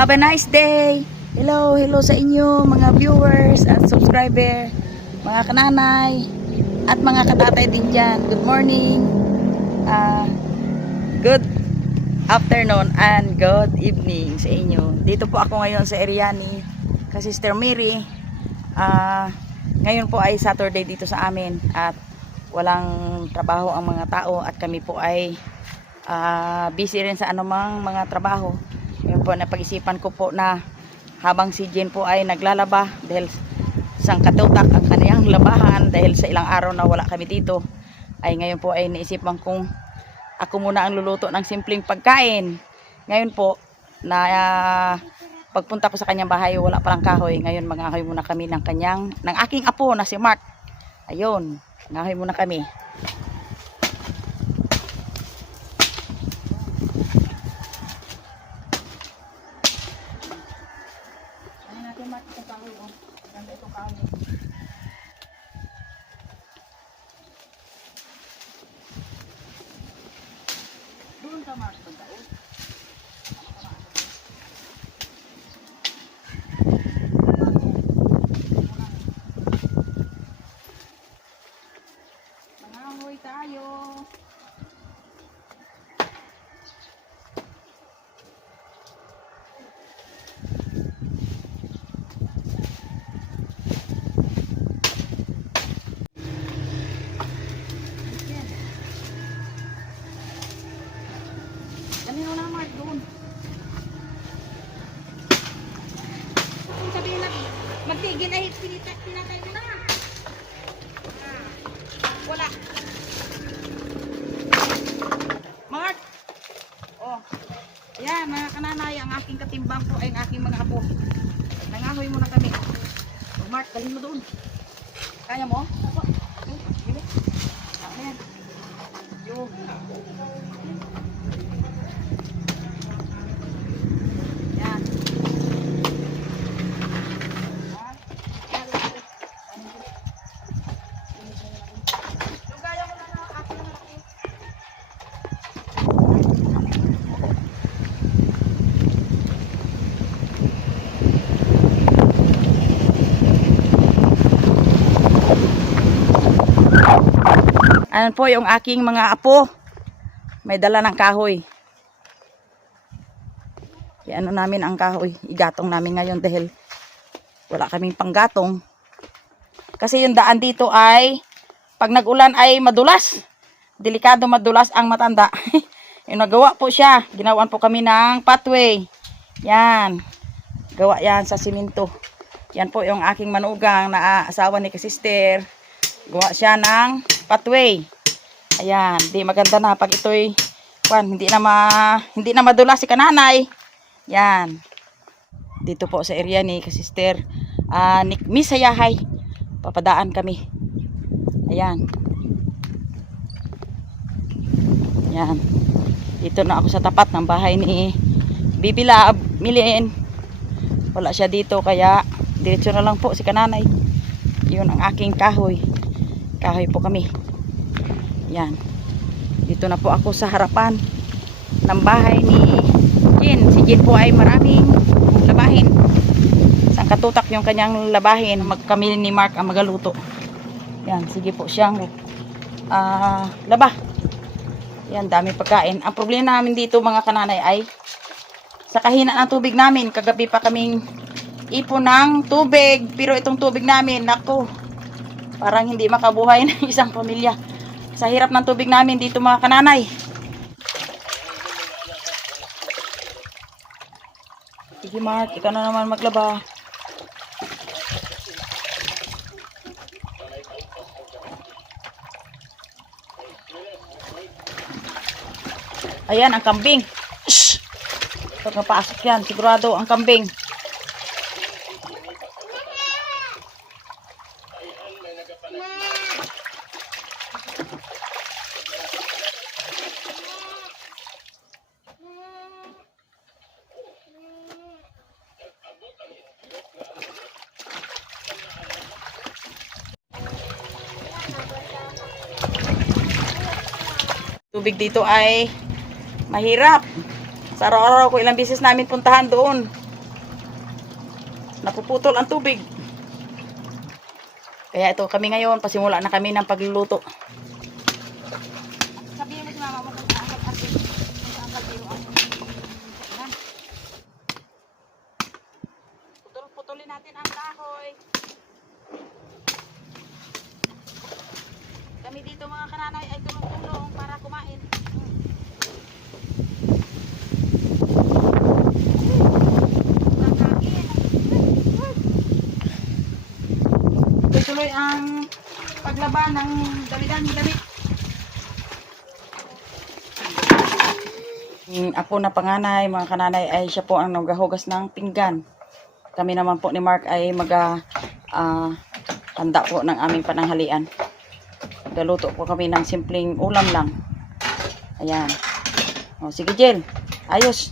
Have a nice day. Hello, hello sa inyo mga viewers at subscriber, mga kananay at mga katatay din dyan. Good morning, good afternoon and good evening sa inyo. Dito po ako ngayon sa area ni Sister Mary. Ngayon po ay Saturday dito sa amin at walang trabaho ang mga tao at kami po ay busy rin sa anumang mga trabaho. Ngayon po napag-isipan ko po na habang si Jen po ay naglalaba dahil isang katutak ang kaniyang labahan dahil sa ilang araw na wala kami dito, ay ngayon po ay naisipan kong ako muna ang luluto ng simpleng pagkain. Ngayon po na pagpunta ko sa kanyang bahay wala palang kahoy. Ngayon mangahoy muna kami ng aking apo na si Mark. Ayun, mangahoy muna kami. Doon ka Mark, pagkaon. Mangahoy tayo. Ganito na Mark, doon. Kung sabihin natin, magtigil ay pinatay mo na. Wala. Mark! Oh. Yan, mga kananay, ang aking katimbang po ay ang aking mga apo. Nangahoy muna kami. Oh, Mark, dalhin mo doon. Kaya mo? Apo. Sige. Ayan. Yung. Yan. Ayan po yung aking mga apo. May dala ng kahoy. Iano namin ang kahoy. Igatong namin ngayon dahil wala kaming panggatong. Kasi yung daan dito ay pag nag-ulan ay madulas. Delikado madulas ang matanda. Yung nagawa po siya. Ginawan po kami ng pathway. Yan. Gawa yan sa simento. Yan po yung aking manugang na asawa ni Sister. Gawa siya ng pathway. Ayan, di maganda na pag ito'y hindi na madulas si kananay. Yan. Dito po sa area ni Sister ni Miss Hayahay. Papadaan kami. Ayan. Yan. Dito na ako sa tapat ng bahay ni Bibi Lab, Milin. Wala siya dito kaya diretso na lang po si kananay. Yun ang aking kahoy. Kahoy po kami. Yan. Dito na po ako sa harapan ng bahay ni Jen. Si Jen po ay maraming labahin. Isang katutak yung kanyang labahin. Kami ni Mark ang magaluto. Yan. Sige po siyang laba. Yan. Dami pagkain. Ang problema namin dito mga kananay ay sa kahina ng tubig namin. Kagabi pa kaming ipon ng tubig. Pero itong tubig namin, nako, parang hindi makabuhay ng isang pamilya. Sa hirap ng tubig namin dito mga kananay. Sige Mark, ikaw na naman maglaba. Ayan ang kambing. Shhh! Pag napasok yan, sigurado ang kambing. Tubig dito ay mahirap. Sa araw-araw ko ilang beses namin puntahan doon. napuputol ang tubig. Kaya ito kami ngayon, pasimula na kami ng pagluluto. Sabihin mo si mama mo kung putulin natin ang kahoy. Kami dito mga kananay ay tulong-tulong para kumain. Tuloy ang paglaban ng damit. Ako na panganay, mga kananay, ay siya po ang naghuhugas ng pinggan. Kami naman po ni Mark ay handa po ng aming pananghalian. Galuto po kami ng simpleng ulam lang. Ayan. O, sige Jill, ayos.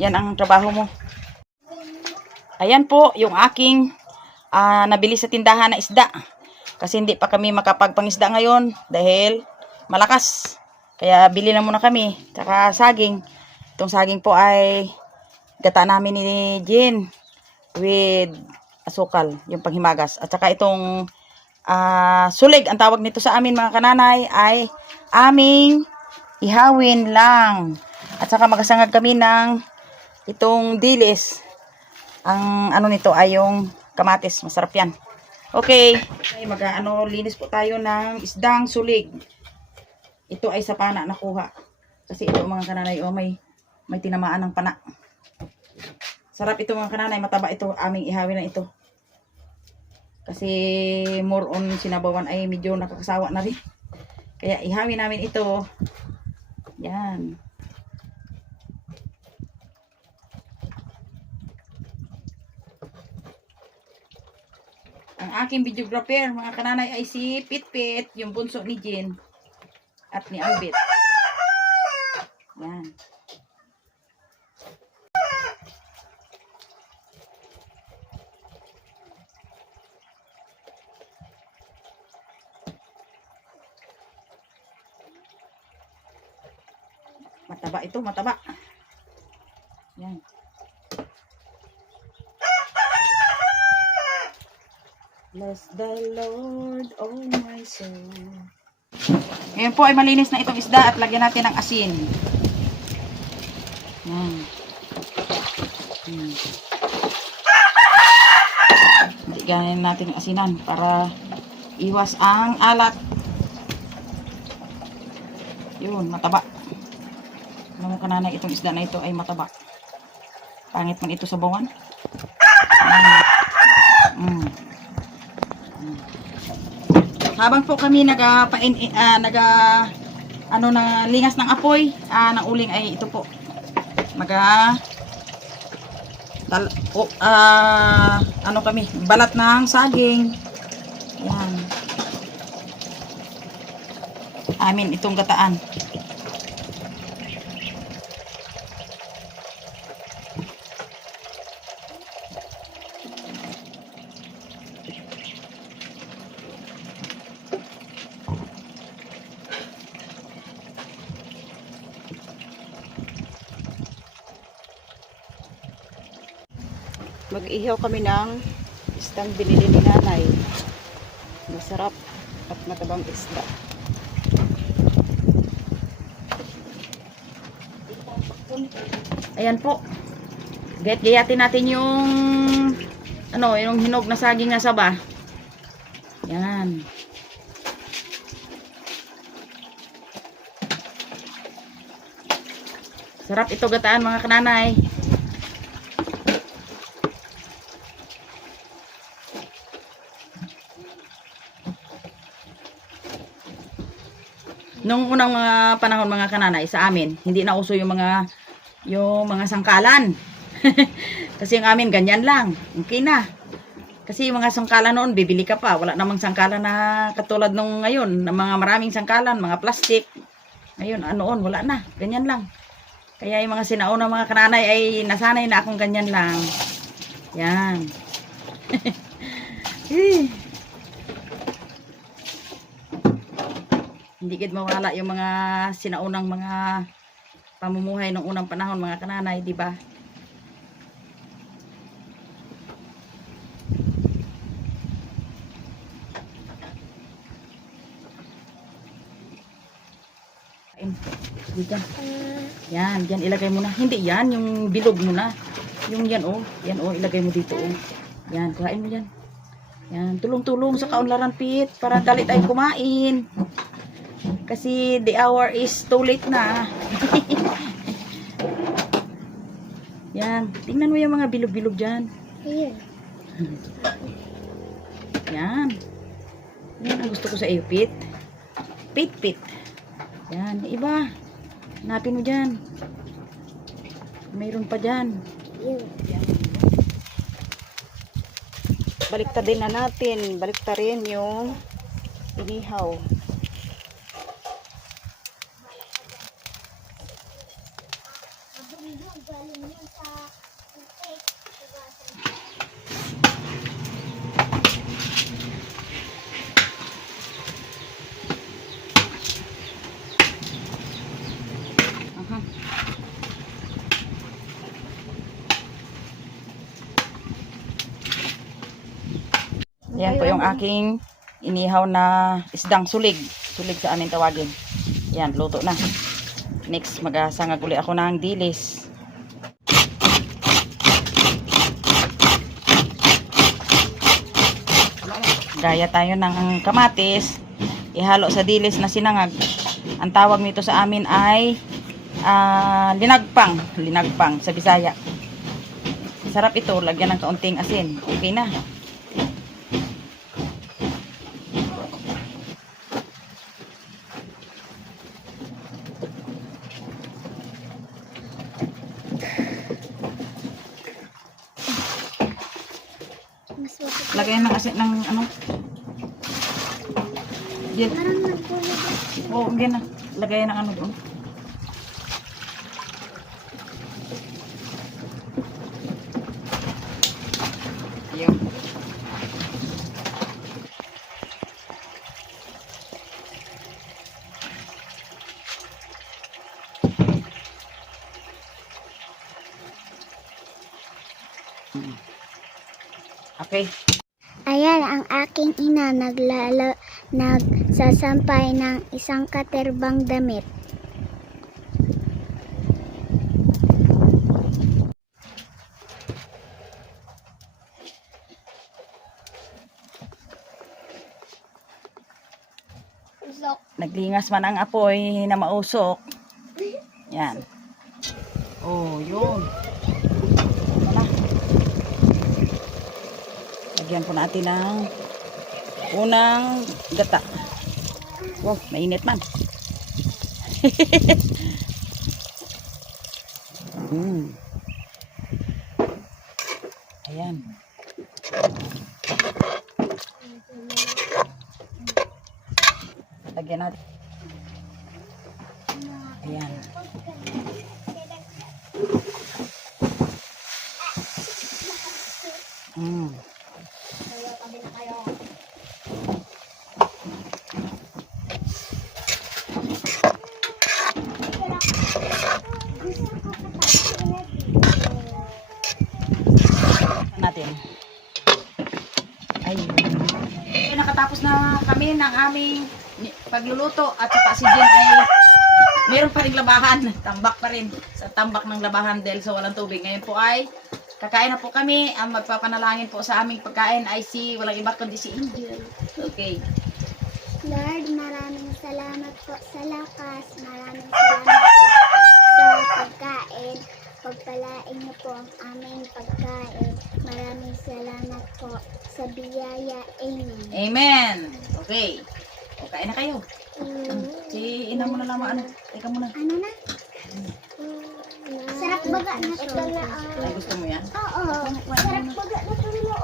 Yan ang trabaho mo. Ayan po yung aking nabili sa tindahan na isda. Kasi hindi pa kami makapagpangisda ngayon dahil malakas. Kaya bili na muna kami. Tsaka saging. Itong saging po ay gata namin ni Jean with asukal, yung panghimagas. At saka itong sulig, ang tawag nito sa amin mga kananay, ay aming ihawin lang. At saka magasangag kami ng itong dilis. Ang ano nito ay yung kamatis, masarap yan. Okay, linis po tayo ng isdang sulig. Ito ay sa pana nakuha. Kasi ito mga kananay, may tinamaan ng pana. Sarap ito mga kananay, mataba ito, aming ihawin na ito. Kasi more on sinabawan ay medyo nakakasawa na rin. Kaya ihawin namin ito. Yan. Ang aking videographer, mga kananay, ay si Pitpit, yung bunso ni Jean at ni Albert. Yan. Mataba ito, mataba. Yan. Bless the Lord, oh my soul. Ngayon po ay malinis na itong isda at lagyan natin ng asin. Yan. Lagyan natin ng asinan para iwas ang alat. Yun, mataba. Alam mo kananay, itong isda na ito ay mataba. Pangit man ito sa bawan. Habang po kami lingas ng apoy, ng uling ay ito po. Kami, balat ng saging. Yan. Amin itong gataan. Mag-ihaw kami ng isdang binili ni nanay. Masarap at matabang isda. Ayan po. Gayatin natin yung yung hinog na saging na saba. Yan. Sarap ito gataan mga kananay. Nung unang mga panahon mga kananay sa amin, hindi na uso yung mga sangkalan. Kasi yung amin ganyan lang. Okay na. Kasi yung mga sangkalan noon, bibili ka pa. Wala namang sangkalan na katulad nung ngayon, na mga maraming sangkalan, mga plastic. Ngayon, noon, wala na. Ganyan lang. Kaya yung mga sinaunang mga kananay ay nasanay na akong ganyan lang. Yan. Hindi gid mawala yung mga sinaunang mga pamumuhay ng unang panahon mga kananay, di ba? Sige dyan. Yan, dyan ilagay mo na. Hindi yan, yung bilog mo na. Yung yan oh. Yan oh, ilagay mo dito oh. Yan, kuhain mo yan. Yan, tulong-tulong sa kaunlaran Pit. Para dali tayo kumain. Kasi the hour is too late na. Yan, tingnan mo yung mga bilog-bilog dyan. Ayun. Yan. Yan ang gusto ko sa iyo, Pit. Pit. Yan, yung iba. Hanapin mo dyan. Mayroon pa dyan. Ayun. Baliktarin na natin. Baliktarin yung inihaw. Aha. Yan po yung aking inihaw na isdang sulig. Sulig sa amin tawagin. Yan, luto na. Next, magasangag uli ako ng dilis. Gaya tayo ng kamatis. Ihalo sa dilis na sinangag. Ang tawag nito sa amin ay linagpang. Linagpang sa Bisaya. Sarap ito. Lagyan ng kaunting asin. Okay na. Mas masarap. Lagyan ng asin ng ano. Yan. Parang nagkulog. Oo, yan na. Lagyan ng ano doon. Yan. Okay. Ayan, ang aking ina nagsasampay ng isang katerbang damit. Naglingas man ang apoy na mausok. Yan. Oh, yun. Wala. Lagyan po natin ng unang gata. Wow, mainit man. Ayan. Lagyan natin. Ayan. Natin. Ayun. Okay, nakatapos na kami ng aming pagluluto at saka si Jen ay meron pa rin labahan. Tambak pa rin sa tambak ng labahan dahil sa walang tubig. Ngayon po ay kakain na po kami. Ang magpapanalangin po sa aming pagkain ay walang iba kundi si Angel. Okay. Lord, maraming salamat po sa lakas. Maraming salamat po sa pagkain. Pagpalain niyo po ang aming pagkain. Maraming salamat po sa biyaya. Amen. Amen. Okay. O, kain na kayo. Si ina mo na lang ano. Teka muna. Ano na? Sarap baga na ito na. Ay, gusto mo yan? Oo. Sarap baga na ito na.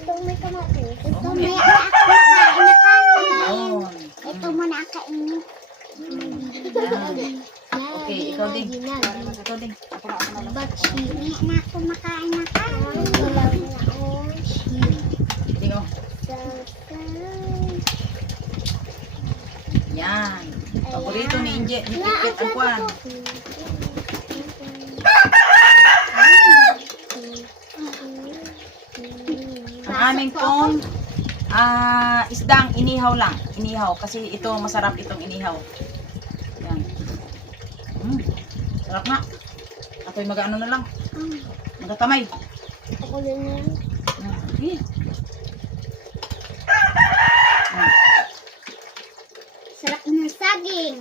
Itong may kamatis. Ito Oh, may may- ako nakain na kanin. Yun. Ito mo na kainin. Yan. Okay, ikaw din. Ikaw din. Ako na lang. Hindi na ako makain na kanin. Ilaw na Tingo. Yan. Paborito ni Inje. Ni Pipit ang kwan. Ang aming pong isdang inihaw lang. Inihaw. Kasi ito masarap itong inihaw. Yan. Sarap nga. Ako'y mag-ano na lang. Mm. Magatamay. Ako din yan. Sige. Sarap ng saging.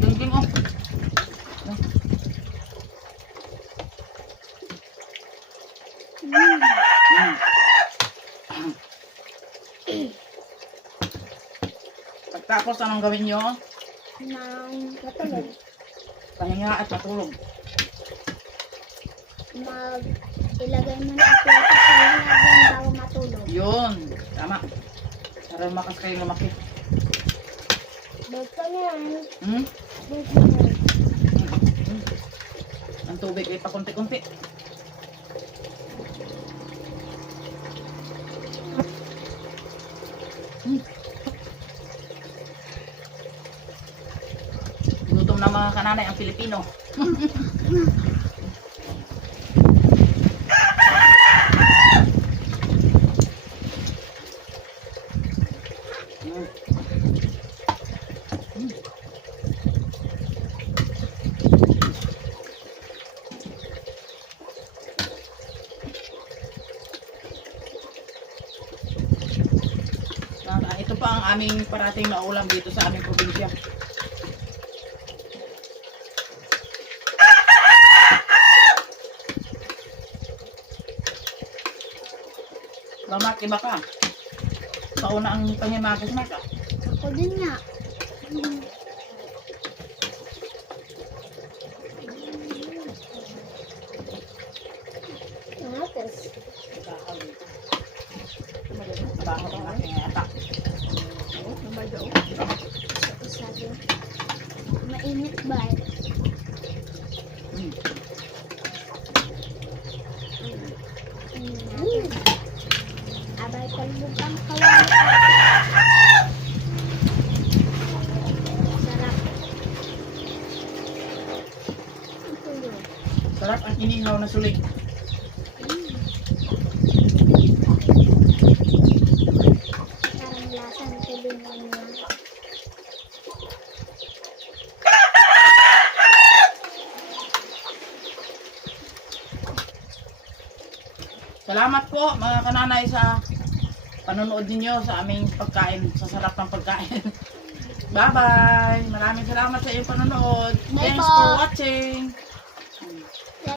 Dingding oh. Pagtapos anong gawin nyo? Matulog. Pahinga at matulog. Ilagay mo na ang plato sa lalagyan bago matulog. Yun. Tama. Para makas kayo lumaki. Basta yan. Hmm? Basta yan. Ang tubig ay pakunti-kunti. Gutom na mga kananay ang Pilipino. Ito pa ang aming parating na ulam dito sa aming probinsya. Mamat, iba ka. Pauna ang pangimagas na ka. Ako din nga. Tapos, Bakit ang aking atak? sabi, mainit ba? Abay, palubog ang kawali. Sarap. Ang tulog. Sarap ang inihaw na suling. Parang lasang tulungan niya. Salamat po mga kananay sa panonood ninyo sa aming pagkain, sa sarap ng pagkain. Bye-bye! Maraming salamat sa iyong panonood. Bye Thanks po. for watching!